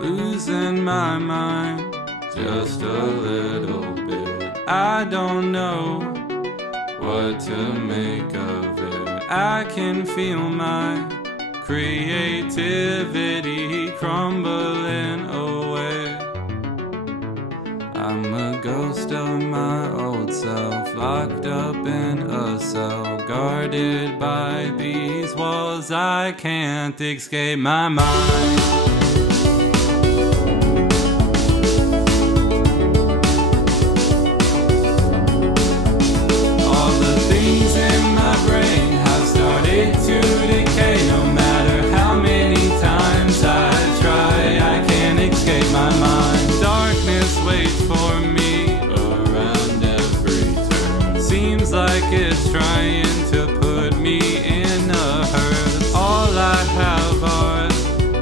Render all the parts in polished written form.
losing my mind just a little bit. I don't know what to make of it. I can feel my creativity crumbling away. I'm a ghost of my old self, locked up in a cell, guarded by these walls. I can't escape my mind. It's trying to put me in a hurt. All I have are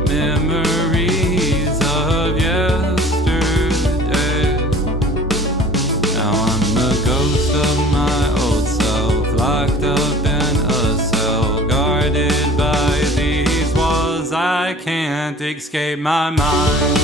memories of yesterday. Now I'm a ghost of my old self, locked up in a cell, guarded by these walls. I can't escape my mind.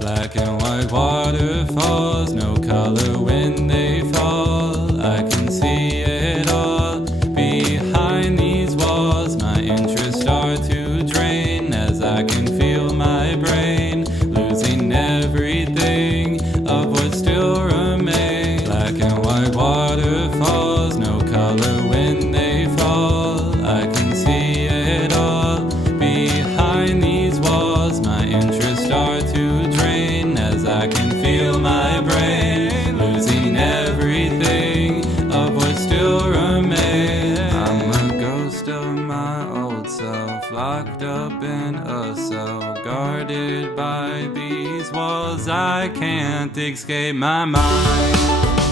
Black and white waterfalls, no color when they fall. I can see it all behind these walls. My interests start to drain as I can feel my brain losing everything of what still remains. Black and white waterfalls, no color when they fall. I can see it all behind these walls. My interests start to drain as I can feel my brain losing everything of what still remains. I'm a ghost of my old self, locked up in a cell, guarded by these walls. I can't escape my mind.